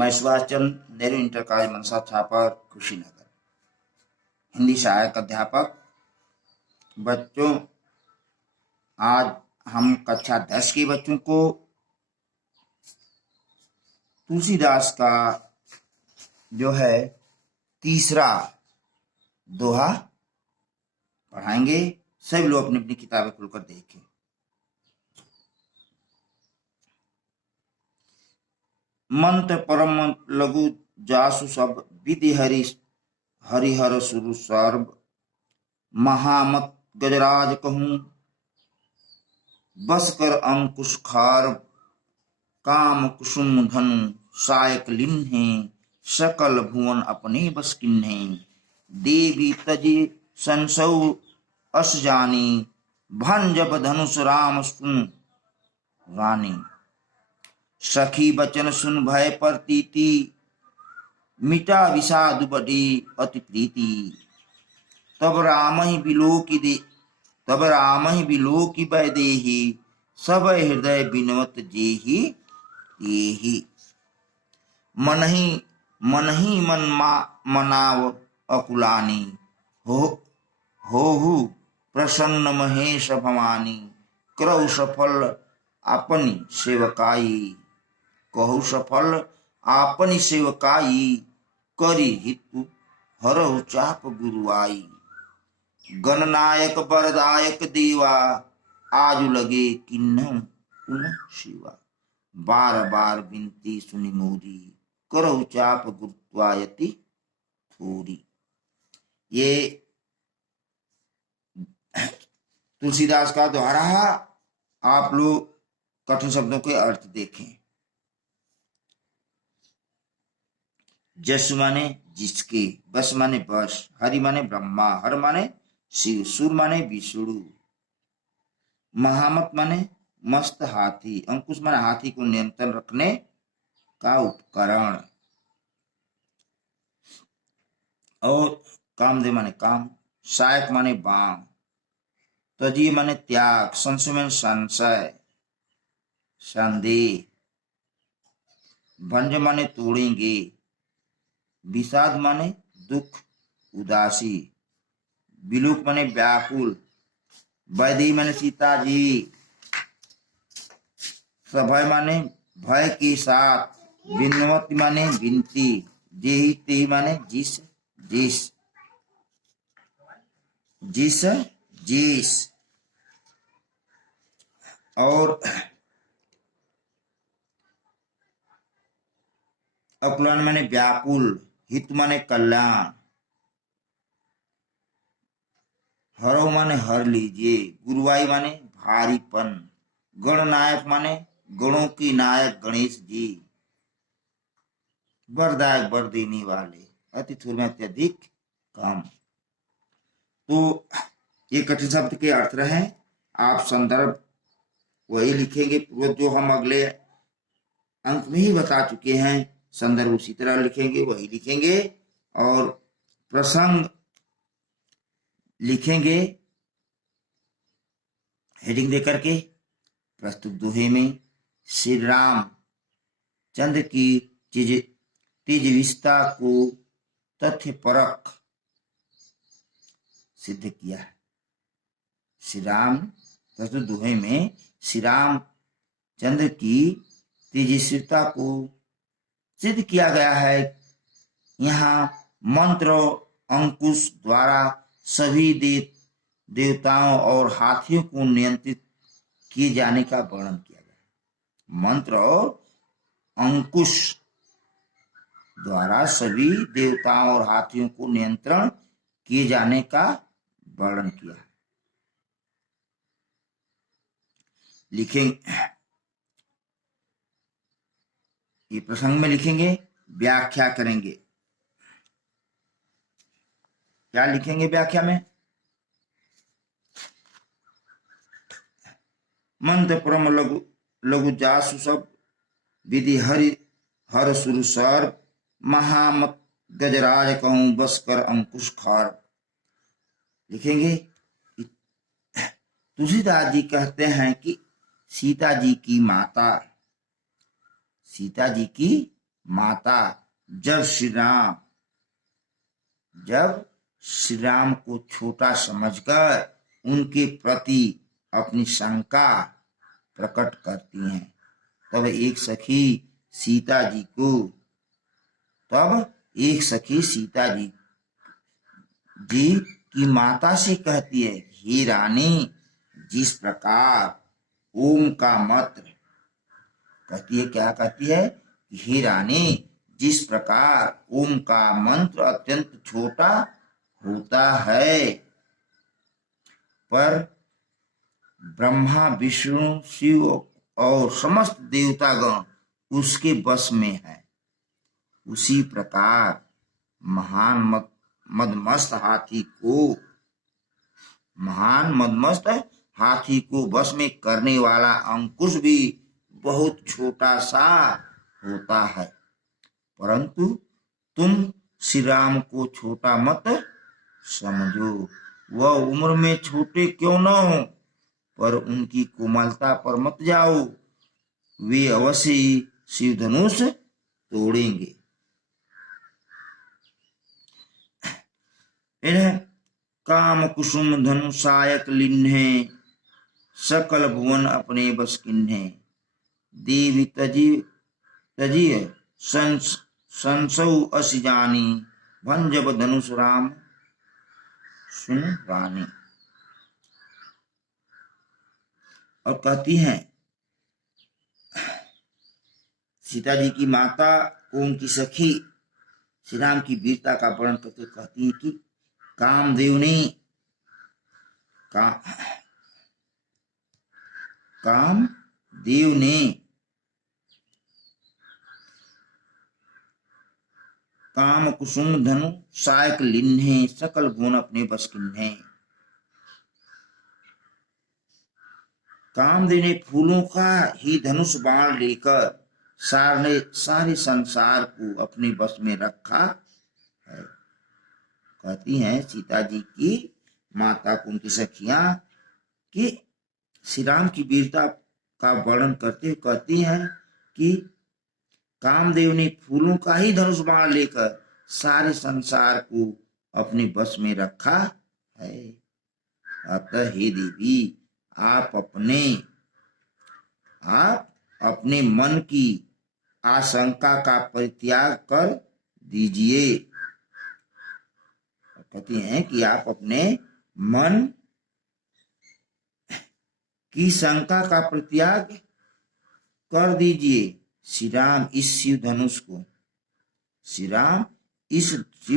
मैं Subhash Chandra, Nehru inter college मनसा छापर, कुशीनगर, हिंदी सहायक अध्यापक। बच्चों, आज हम कक्षा 10 के बच्चों को तुलसीदास का जो है तीसरा दोहा पढ़ाएंगे। सभी लोग अपनी अपनी किताबें खुलकर देखें। मंत्र परम लघु जासु सब विधि हरिहर सुरु सर्व महामत गजराज कहूं बस कर अंकुश खार काम कुसुम धनु सायक लिन्हे सकल भुवन अपने बस किन्हे देवी तजे संसौ अस जानी भंजब धनुष राम सुन रानी सखी बचन सुन भय प्रतीति मिटा विषाद बड़ी अति प्रीति तब राम ही बिलोकी वैदेही सब हृदय बिनवत जेहि तेहि मन ही मन मनाव अकुलानी हो प्रसन्न महेश भवानी करौ सफल अपनी सेवकाई कहु सफल अपनी सेवकाई करी हितु हरहु चाप गुरुआई गणनायक वरदायक देवा आजु लगे किन्हु पुनः शिवा बार बार विनती सुनि मोरी करहु चाप गुरुत्वायति थोरी। ये तुलसीदास का दोहरा है। आप लोग कठिन शब्दों के अर्थ देखें। जस माने जिसके, बस माने बस, हरि माने ब्रह्मा, हर माने शिव, सुर माने विष्णु, महामत माने मस्त हाथी, अंकुश माने हाथी को नियंत्रण रखने का उपकरण, और कामदेव माने काम, सायक माने बाम, तजी माने त्याग, संशय माने संशय संदेह, भंज माने तोड़ेंगे, विषाद माने दुख उदासी, विलुक माने व्याकुल, वैदेही माने सीता जी, सभय माने भय के साथ, विनवती माने विनती, जेहि तेहि माने जिस जिस जिस जिस, और अकुलान माने व्याकुल, हित माने कल्याण, हरो माने हर लीजिए, गुरुवाई माने भारीपन, गणनायक माने गणों की नायक गणेश जी, वरदायक वर देने वाले, अति थोर में अत्यधिक कम। तो ये कठिन शब्द के अर्थ रहे। आप संदर्भ वही लिखेंगे जो हम अगले अंक में ही बता चुके हैं। संदर्भ उसी तरह लिखेंगे, वही लिखेंगे, और प्रसंग लिखेंगे हेडिंग देकर के। प्रस्तुत दोहे में श्री राम चंद्र की तेजविशता को तथ्य परख सिद्ध किया है। श्री राम प्रस्तुत दोहे में श्री राम चंद्र की तेजस्विता को सिद्ध किया गया है। यहाँ मंत्र अंकुश द्वारा सभी देवताओं और हाथियों को नियंत्रित किए जाने का वर्णन किया गया। मंत्र और अंकुश द्वारा सभी देवताओं और हाथियों को नियंत्रण किए जाने का वर्णन किया। लिखेंगे, ये प्रसंग में लिखेंगे, व्याख्या करेंगे। क्या लिखेंगे व्याख्या में? मंत्र परम लघु जासु सब विधि हर सुर सर्व महामत गजराज कहूं बस कर अंकुश खार। लिखेंगे तुलसीदास जी कहते हैं कि सीता जी की माता, सीता जी की माता जब श्री राम को छोटा समझकर उनके प्रति अपनी शंका प्रकट करती हैं, तब एक सखी सीता जी की माता से कहती है, हे रानी, जिस प्रकार ओम का मंत्र, कहती है, क्या कहती है, हे रानी, जिस प्रकार ओम का मंत्र अत्यंत छोटा होता है, पर ब्रह्मा विष्णु शिव और समस्त देवतागण उसके बस में है, उसी प्रकार महान मदमस्त हाथी को बस में करने वाला अंकुश भी बहुत छोटा सा होता है, परंतु तुम श्री राम को छोटा मत समझो। वह उम्र में छोटे क्यों न हो, पर उनकी कोमलता पर मत जाओ, वे अवश्य ही शिव धनुष तोड़ेंगे। इन्हें काम कुसुम धनुषायक लिन्हे, सकल भुवन अपने बस किन्हे, देवी तजिय संसौ असि जानी, भंजब धनुष राम सुन वाणी। और कहती हैं, सीता जी की माता को उनकी सखी श्री राम की वीरता का वर्णन करते कहती है कि कामदेव ने काम कुसुम धनु सायक लिन्हे, सकल गुण अपने बस किन्हे। कामदेव ने फूलों का ही धनुष बाण लेकर सारे संसार को अपने बस में रखा है। कहती हैं सीता जी की माता को उनकी सखियां कि श्री राम की वीरता का वर्णन करते हुए कहती हैं कि कामदेव ने फूलों का ही धनुष बाण लेकर सारे संसार को अपने बस में रखा है। अतः हे देवी, आप अपने मन की आशंका का परित्याग कर दीजिए। कहते हैं कि आप अपने मन की शंका का परित्याग कर दीजिए। श्री राम इस शिव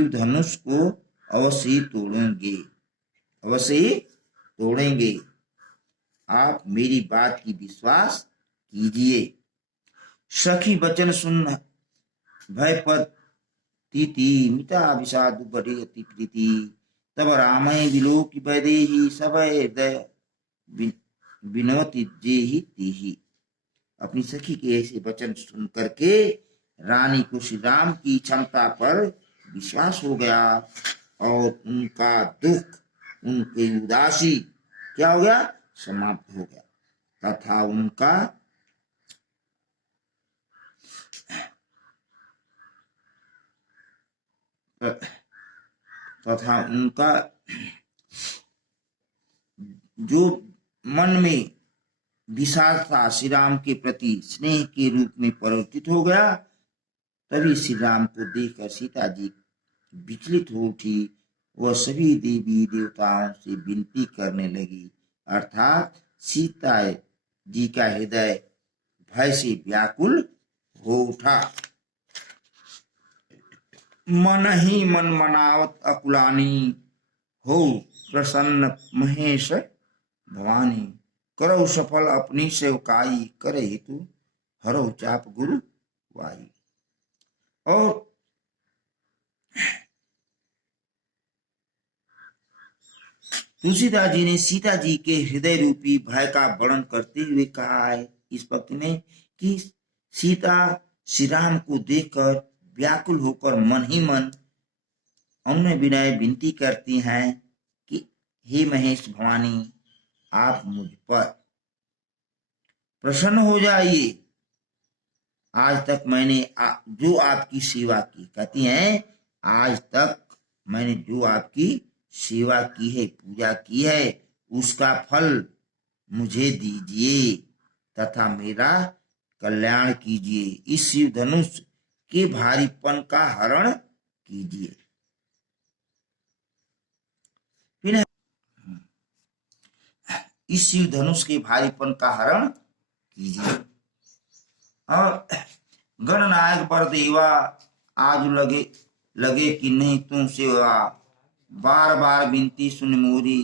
धनुष को अवश्य तोड़ेंगे। आप मेरी बात की विश्वास कीजिए। सखी वचन सुन भय पद तीति, मिता विषाद बड़े अति प्रीति, तब रामय विलोकी वैदेही, सबय हृदय विनोति जेहि तेहि। अपनी सखी के ऐसे वचन सुन करके रानी को श्री राम की क्षमता पर विश्वास हो गया और उनका दुख, उनकी उदासी क्या हो गया, समाप्त हो गया तथा उनका जो मन में विषाद था श्री राम के प्रति स्नेह के रूप में परिवर्तित हो गया। तभी श्री राम को देखकर सीता जी विचलित हो उठी। वह सभी देवी देवताओं से विनती करने लगी, अर्थात सीता जी का हृदय भय से व्याकुल हो उठा। मन ही मन मनावत अकुलानी, हो प्रसन्न महेश भवानी, करो सफल अपनी सेवकाई, करे हेतु हरो चाप गुरु वाई। और तुलसीदास जी ने सीता जी के हृदय रूपी भय का वर्णन करते हुए कहा है इस पंक्ति में कि सीता श्री राम को देखकर व्याकुल होकर मन ही मन उनमें विनय विनती करती हैं कि हे महेश भवानी, आप मुझ पर प्रसन्न हो जाइए आज तक मैंने जो आपकी सेवा की, कहती हैं आज तक मैंने जो आपकी सेवा की है, पूजा की है, उसका फल मुझे दीजिए तथा मेरा कल्याण कीजिए। इस शिव धनुष के भारीपन का हरण कीजिए। फिर इस शिव धनुष के भारीपन का हरण कीजिए। और गणनायक बरदेवा आज लगे कि नहीं तुम सेवा, बार बार विनती सुन मोरी,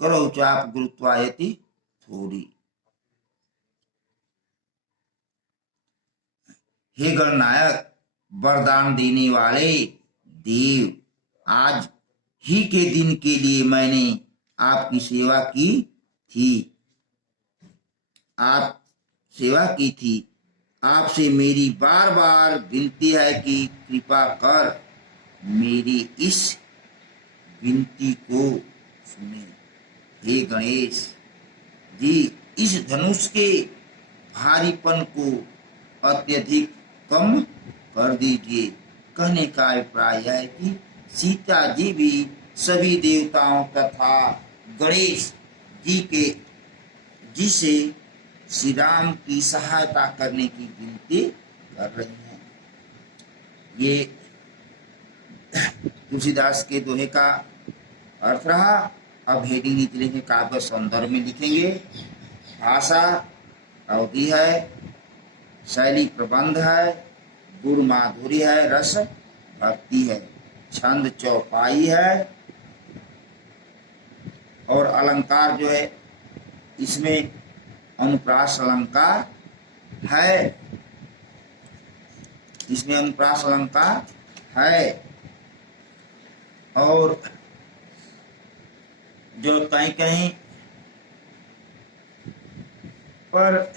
करो चाप गुरुत्वायति थोड़ी। हे गणनायक, वरदान देने वाले देव, आज ही के दिन के लिए मैंने आपकी सेवा की थी, आप सेवा की थी। आपसे मेरी बार बार विनती है कि कृपा कर मेरी इस विनती को सुने। हे गणेश जी, इस धनुष के भारीपन को अत्यधिक कम कर दीजिए। कहने का अभिप्राय है कि सीता जी भी सभी देवताओं तथा गणेश जी से श्री राम की सहायता करने की विनती कर रही हैं। ये तुलसीदास के दोहे का अर्थ रहा। अब हेडिंग नीति लिखेंगे, काव्य सौंदर्य में लिखेंगे। भाषा अवधि है, शैली प्रबंध है, गुण माधुरी है, रस भक्ति है, छंद चौपाई है, और अलंकार जो है इसमें अनुप्रास अलंकार है, इसमें अनुप्रास अलंकार है। और जो कहीं कहीं पर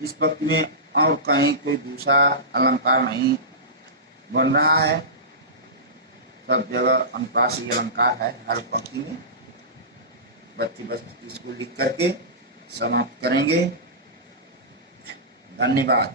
इस पंक्ति में और कहीं कोई दूसरा अलंकार नहीं बन रहा है, सब जगह अनुप्रास अलंकार है हर पंक्ति में। बच्चे बस इसको लिख करके समाप्त करेंगे। धन्यवाद।